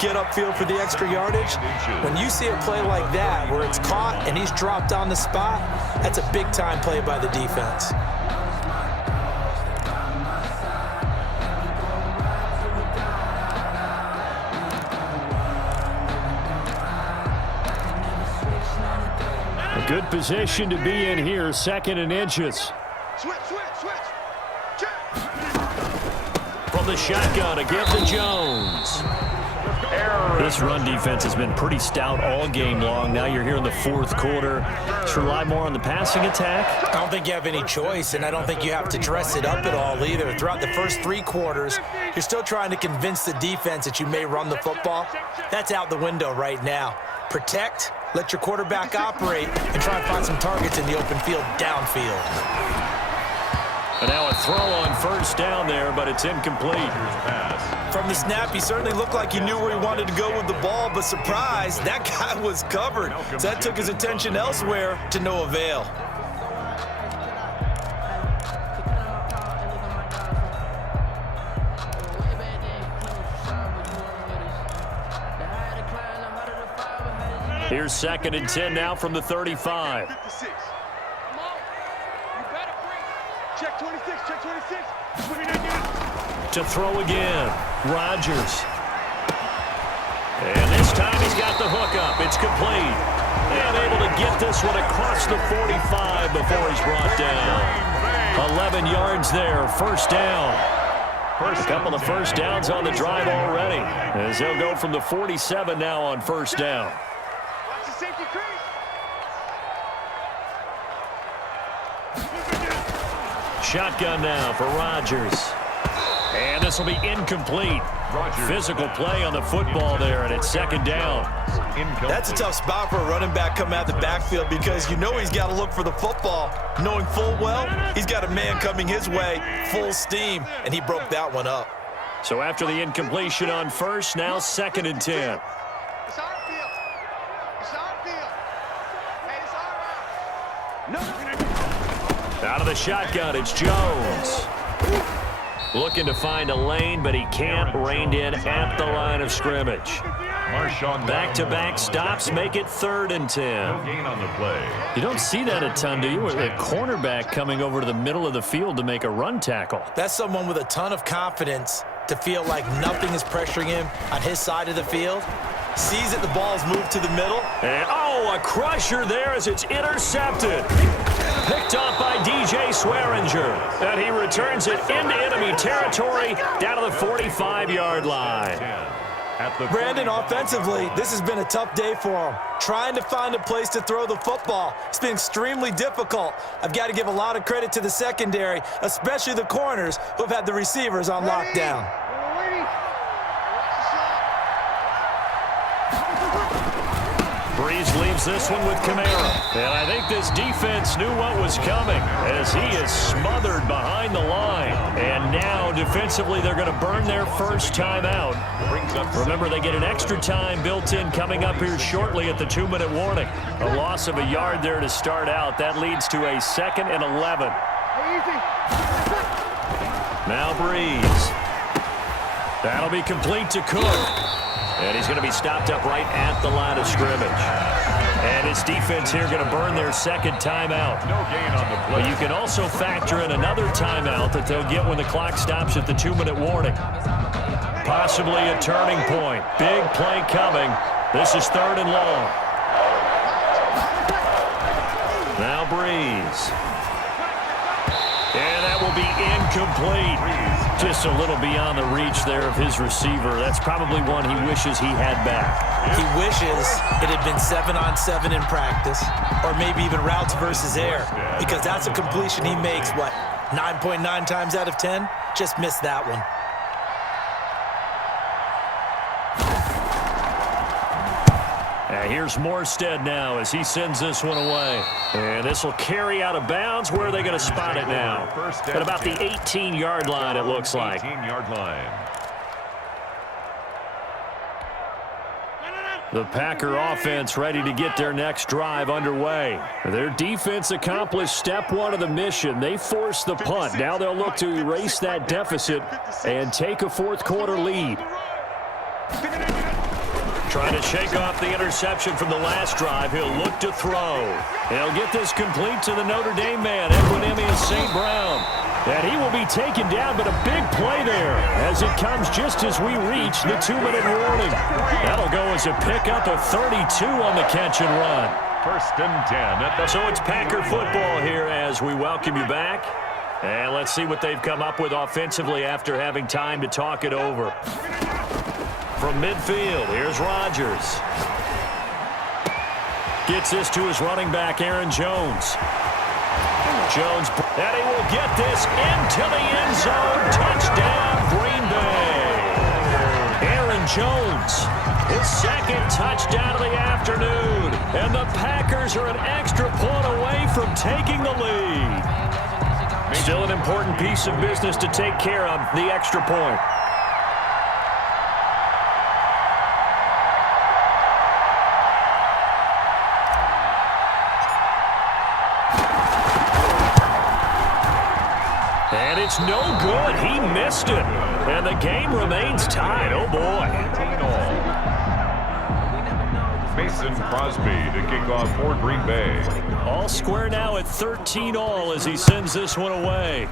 get upfield for the extra yardage. When you see a play like that where it's caught and he's dropped on the spot, that's a big-time play by the defense. A good position to be in here, 2nd and inches. Switch. From the shotgun to give to Jones. This run defense has been pretty stout all game long. Now you're here in the 4th quarter. Just rely more on the passing attack. I don't think you have any choice, and I don't think you have to dress it up at all either. Throughout the first 3 quarters, you're still trying to convince the defense that you may run the football. That's out the window right now. Protect, let your quarterback operate, and try and find some targets in the open field downfield. And now a throw on 1st down there, but it's incomplete. From the snap, he certainly looked like he knew where he wanted to go with the ball, but surprise, that guy was covered. So that took his attention elsewhere to no avail. Here's 2nd and 10 now from the 35. Check 26. To throw again, Rodgers. And this time he's got the hook up. It's complete. And able to get this one across the 45 before he's brought down. 11 yards there, 1st down. A couple of 1st downs on the drive already, as he'll go from the 47 now on 1st down. Watch the safety crease. Shotgun now for Rodgers. And this will be incomplete. Physical play on the football there, and it's 2nd down. That's a tough spot for a running back coming out of the backfield because you know he's got to look for the football, knowing full well he's got a man coming his way, full steam, and he broke that one up. So after the incompletion on 1st, now 2nd and 10. It's our field. Hey, it's all right. No. Out of the shotgun, it's Jones. Looking to find a lane, but he can't. Reined in at the line of scrimmage. Back-to-back stops make it 3rd and 10. You don't see that a ton, do you? A cornerback coming over to the middle of the field to make a run tackle. That's someone with a ton of confidence to feel like nothing is pressuring him on his side of the field. Sees that the ball's moved to the middle. And, a crusher there as it's intercepted. Picked off by DJ Swearinger. And he returns it into enemy territory down to the 45-yard line. Brandon, offensively, this has been a tough day for him. Trying to find a place to throw the football. It's been extremely difficult. I've got to give a lot of credit to the secondary, especially the corners who have had the receivers on lockdown. Breeze leaves this one with Kamara. And I think this defense knew what was coming as he is smothered behind the line. And now, defensively, they're going to burn their 1st timeout. Remember, they get an extra time built in coming up here shortly at the 2-minute warning. A loss of a yard there to start out. That leads to a 2nd and 11. Now Breeze. That'll be complete to Cook. And he's going to be stopped up right at the line of scrimmage. And his defense here going to burn their 2nd timeout. No gain on the play. But you can also factor in another timeout that they'll get when the clock stops at the 2-minute warning. Possibly a turning point. Big play coming. This is 3rd and long. Now Breeze. And that will be incomplete. Just a little beyond the reach there of his receiver. That's probably one he wishes he had back. He wishes it had been 7-on-7 in practice, or maybe even routes versus air, because that's a completion he makes, 9.9 times out of 10? Just missed that one. Here's Morstead now as he sends this one away. And this will carry out of bounds. Where are they going to spot it now? At about the 18-yard line, it looks like. 18-yard line. The Packer offense ready to get their next drive underway. Their defense accomplished step 1 of the mission. They forced the punt. Now they'll look to erase that deficit and take a 4th quarter lead. Trying to shake off the interception from the last drive. He'll look to throw. He'll get this complete to the Notre Dame man, Equinemius St. Brown. And he will be taken down, but a big play there as it comes just as we reach the 2-minute warning. That'll go as a pickup of 32 on the catch and run. 1st and 10. So it's Packer football here as we welcome you back. And let's see what they've come up with offensively after having time to talk it over. From midfield, here's Rodgers. Gets this to his running back, Aaron Jones. Jones, and he will get this into the end zone. Touchdown, Green Bay. Aaron Jones, his 2nd touchdown of the afternoon. And the Packers are an extra point away from taking the lead. Still an important piece of business to take care of, the extra point. And it's no good. He missed it. And the game remains tied. Oh, boy. Mason Crosby to kick off for Green Bay. All square now at 13-all as he sends this one away.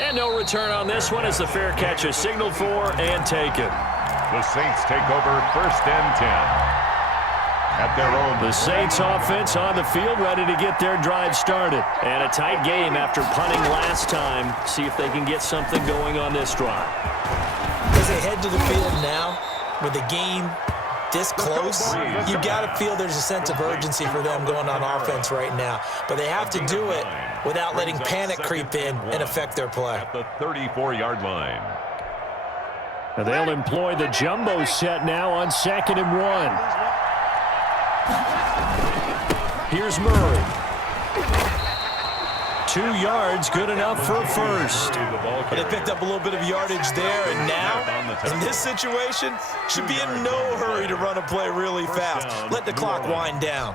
And no return on this one as the fair catch is signaled for and taken. The Saints take over 1st and 10. At their own. The Saints offense on the field ready to get their drive started. And a tight game after punting last time. See if they can get something going on this drive. As they head to the field now, with the game this close, you got to feel there's a sense of urgency for them going on offense right now. But they have to do it without letting panic creep in and affect their play. At the 34-yard line. And they'll employ the jumbo set now on 2nd and 1. Here's Murray. 2 yards, good enough for a first. But they picked up a little bit of yardage there, and now, in this situation, should be in no hurry to run a play really fast. Let the clock wind down.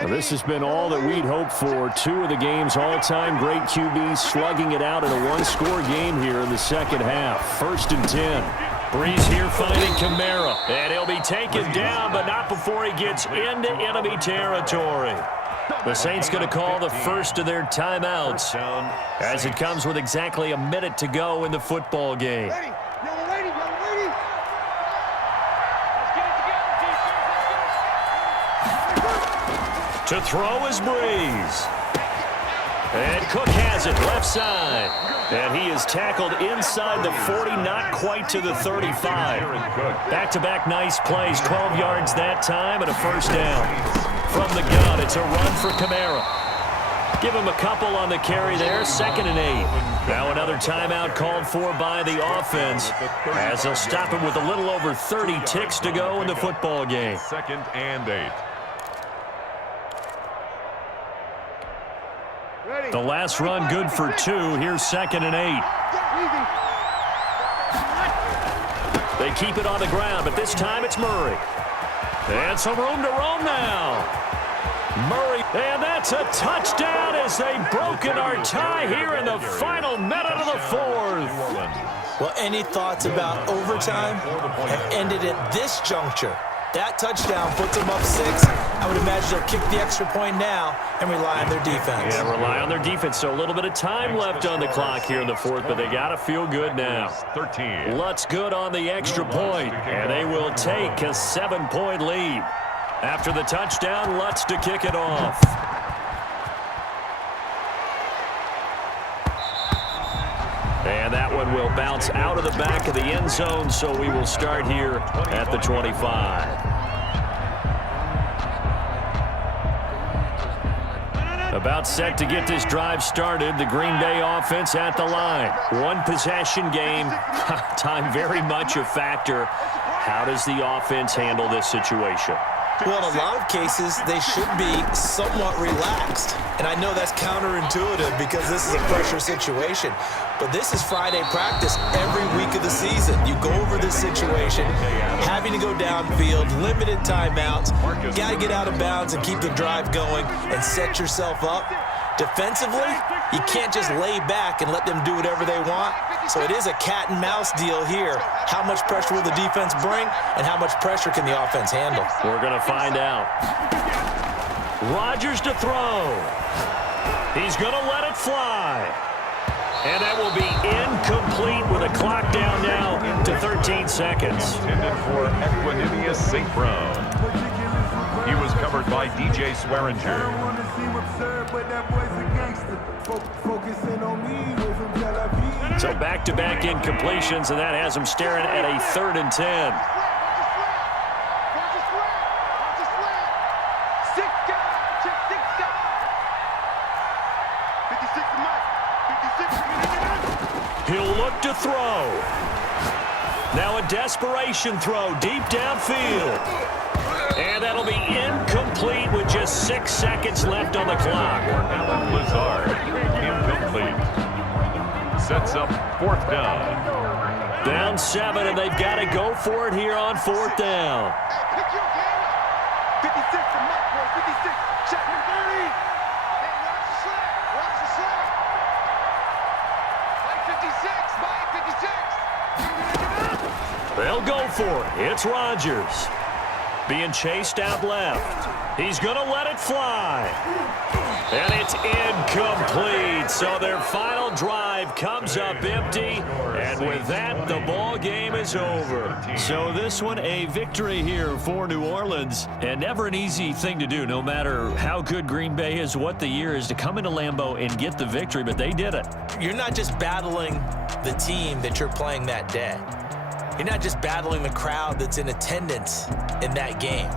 Well, this has been all that we'd hoped for. 2 of the game's all-time great QBs slugging it out in a one-score game here in the second half. 1st and 10. Breeze here finding Kamara. And he'll be taken down, but not before he gets into enemy territory. The Saints going to call the first of their timeouts as it comes with exactly a minute to go in the football game. To throw is Breeze. And Cook has it left side. And he is tackled inside the 40, not quite to the 35. Back-to-back nice plays, 12 yards that time and a first down. From the gun, it's a run for Kamara. Give him a couple on the carry there, 2nd and 8. Now another timeout called for by the offense as they'll stop him with a little over 30 ticks to go in the football game. 2nd and 8. The last run good for 2. Here's 2nd and 8. They keep it on the ground, but this time it's Murray. And some room to roam now. Murray, and that's a touchdown as they've broken our tie here in the final minute of the 4th. Well, any thoughts about overtime have ended at this juncture. That touchdown puts them up 6. I would imagine they'll kick the extra point now and rely on their defense. Yeah, rely on their defense. So a little bit of time left on the cluck here in the 4th, but they got to feel good now. 13. Lutz good on the extra point, and they will take a 7-point lead. After the touchdown, Lutz to kick it off. And that one will bounce out of the back of the end zone, so we will start here at the 25. About set to get this drive started. The Green Bay offense at the line. One possession game. Time very much a factor. How does the offense handle this situation? Well, in a lot of cases, they should be somewhat relaxed. And I know that's counterintuitive because this is a pressure situation. But this is Friday practice every week of the season. You go over this situation, having to go downfield, limited timeouts. Got to get out of bounds and keep the drive going and set yourself up. Defensively, you can't just lay back and let them do whatever they want. So it is a cat and mouse deal here. How much pressure will the defense bring, and how much pressure can the offense handle? We're going to find out. Rodgers to throw. He's going to let it fly. And that will be incomplete with a clock down now to 13 seconds. Intended for Equanimous St. Brown. He was covered by DJ Swearinger. So back-to-back incompletions, and that has him staring at a 3rd and 10. He'll look to throw. Now a desperation throw deep downfield. And that'll be incomplete with just 6 seconds left on the clock. Alan Lazard, incomplete. Sets up 4th down. Down 7, and they've got to go for it here on 4th down. Pick your game up. 56 to Mike, boy. 56. Check him 30. Hey, watch the slack. Watch the slack. Mike 56. Mike 56. They'll go for it. It's Rodgers. Being chased out left. He's going to let it fly. And it's incomplete. So their final drive comes up empty. And with that, the ball game is over. So this one, a victory here for New Orleans. And never an easy thing to do, no matter how good Green Bay is, what the year is, to come into Lambeau and get the victory. But they did it. You're not just battling the team that you're playing that day. You're not just battling the crowd that's in attendance in that game.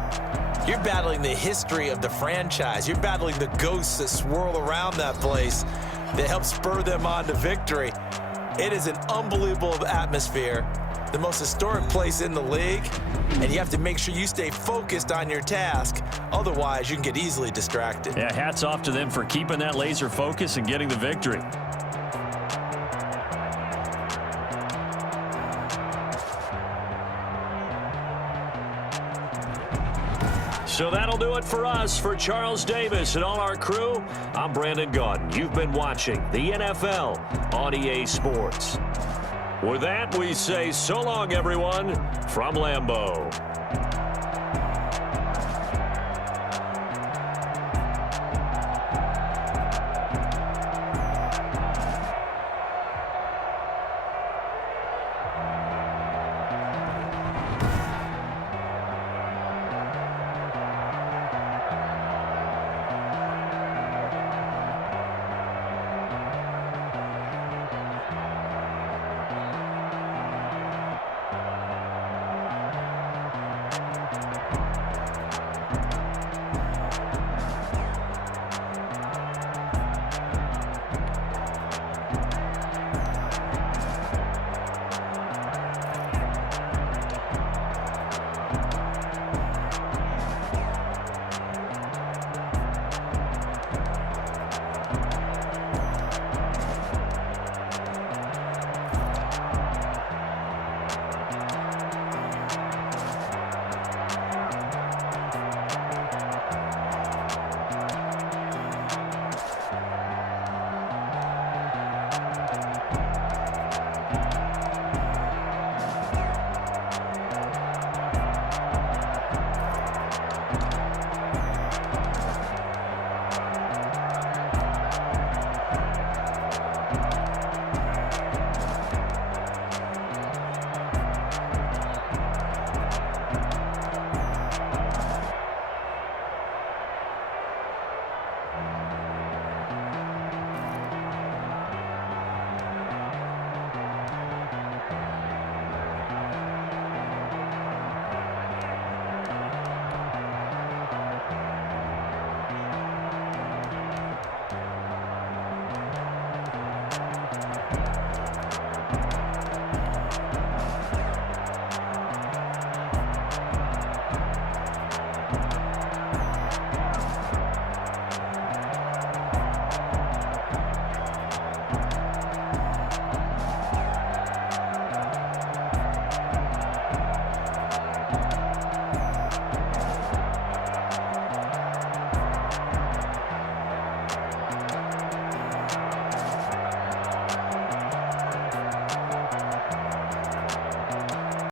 You're battling the history of the franchise. You're battling the ghosts that swirl around that place that help spur them on to victory. It is an unbelievable atmosphere, the most historic place in the league, and you have to make sure you stay focused on your task. Otherwise, you can get easily distracted. Yeah, hats off to them for keeping that laser focus and getting the victory. So that'll do it for us. For Charles Davis and all our crew, I'm Brandon Gaudin. You've been watching the NFL on EA Sports. With that, we say so long, everyone, from Lambeau.